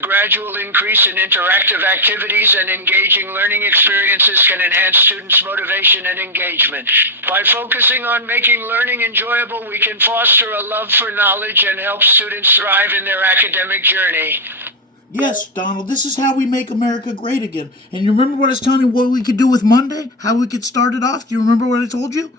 Gradual increase in interactive activities and engaging learning experiences can enhance students' motivation and engagement. By focusing on making learning enjoyable, we can foster a love for knowledge and help students thrive in their academic journey. Yes, Donald, this is how we make America great again. And you remember what I was telling you what we could do with Monday? How we could start it off? Do you remember what I told you?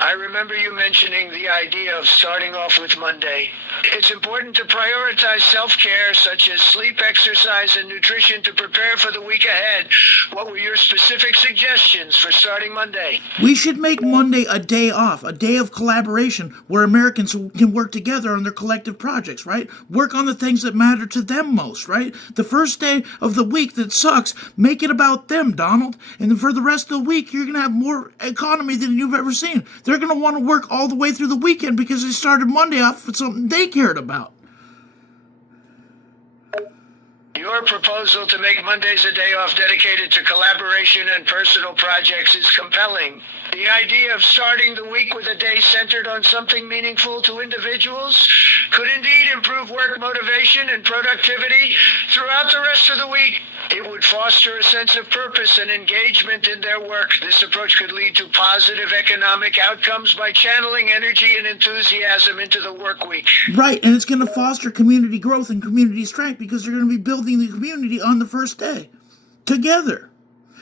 I remember you mentioning the idea of starting off with Monday. It's important to prioritize self-care such as sleep, exercise, and nutrition to prepare for the week ahead. What were your specific suggestions for starting Monday? We should make Monday a day off, a day of collaboration where Americans can work together on their collective projects, right? Work on the things that matter to them most, right? The first day of the week that sucks, make it about them, Donald. And then for the rest of the week, you're going to have more economy than you've ever seen. They're going to want to work all the way through the weekend because they started Monday off with something they cared about. Your proposal to make Mondays a day off dedicated to collaboration and personal projects is compelling. The idea of starting the week with a day centered on something meaningful to individuals could indeed improve work motivation and productivity throughout the rest of the week. It would foster a sense of purpose and engagement in their work. This approach could lead to positive economic outcomes by channeling energy and enthusiasm into the work week. Right, and it's going to foster community growth and community strength because they're going to be building the community on the first day together.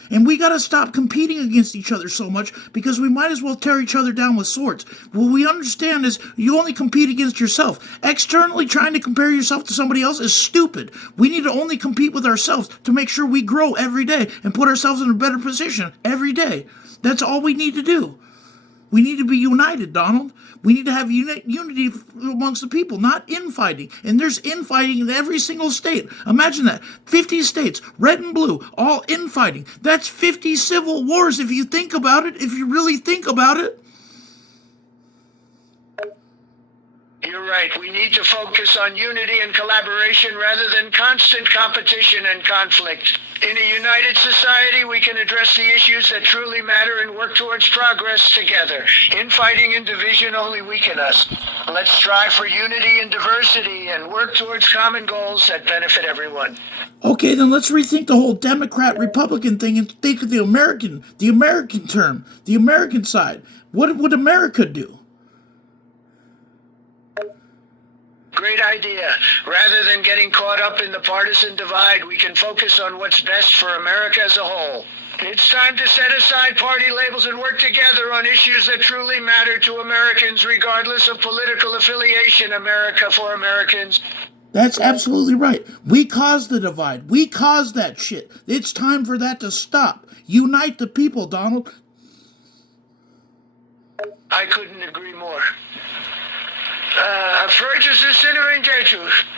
And we got to stop competing against each other so much because we might as well tear each other down with swords. What we understand is you only compete against yourself. Externally trying to compare yourself to somebody else is stupid. We need to only compete with ourselves to make sure we grow every day and put ourselves in a better position every day. That's all we need to do. We need to be united, Donald. We need to have unity amongst the people, not infighting. And there's infighting in every single state. Imagine that. 50 states, red and blue, all infighting. That's 50 civil wars if you think about it, if you really think about it. You're right. We need to focus on unity and collaboration rather than constant competition and conflict. In a united society, we can address the issues that truly matter and work towards progress together. Infighting and division only weaken us. Let's strive for unity and diversity and work towards common goals that benefit everyone. Okay, then let's rethink the whole Democrat-Republican thing and think of the American term, the American side. What would America do? Great idea. Rather than getting caught up in the partisan divide, we can focus on what's best for America as a whole. It's time to set aside party labels and work together on issues that truly matter to Americans, regardless of political affiliation. America for Americans. That's absolutely right. We caused the divide. We caused that shit. It's time for that to stop. Unite the people, Donald. I couldn't agree more.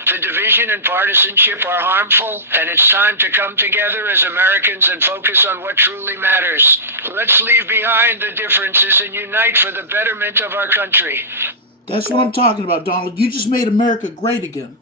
The division and partisanship are harmful, and it's time to come together as Americans and focus on what truly matters. Let's leave behind the differences and unite for the betterment of our country. That's what I'm talking about, Donald. You just made America great again.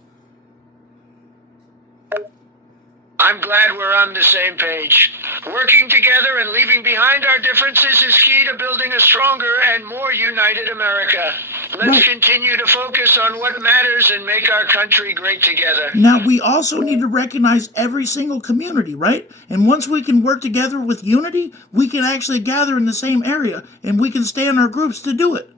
I'm glad we're on the same page. Working together and leaving behind our differences is key to building a stronger and more united America. Let's continue to focus on what matters and make our country great together. Now, we also need to recognize every single community, right? And once we can work together with unity, we can actually gather in the same area, and we can stay in our groups to do it.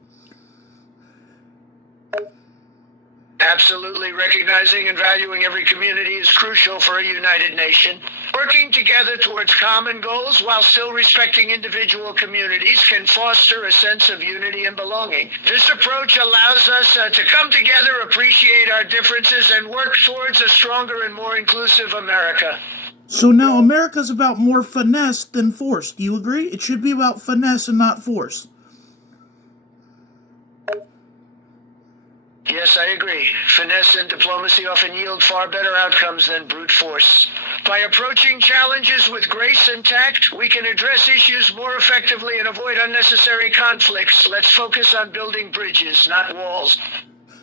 Absolutely, recognizing and valuing every community is crucial for a united nation. Working together towards common goals while still respecting individual communities can foster a sense of unity and belonging. This approach allows us to come together, appreciate our differences, and work towards a stronger and more inclusive America. So now America's about more finesse than force. Do you agree? It should be about finesse and not force. Yes, I agree. Finesse and diplomacy often yield far better outcomes than brute force. By approaching challenges with grace and tact, we can address issues more effectively and avoid unnecessary conflicts. Let's focus on building bridges, not walls.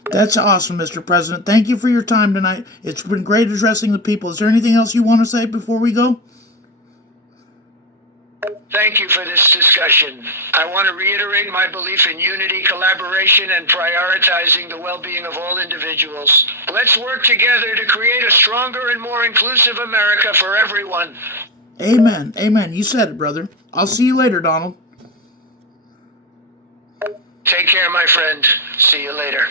That's awesome, Mr. President. Thank you for your time tonight. It's been great addressing the people. Is there anything else you want to say before we go? Thank you for this discussion. I want to reiterate my belief in unity, collaboration, and prioritizing the well-being of all individuals. Let's work together to create a stronger and more inclusive America for everyone. Amen. Amen. You said it, brother. I'll see you later, Donald. Take care, my friend. See you later.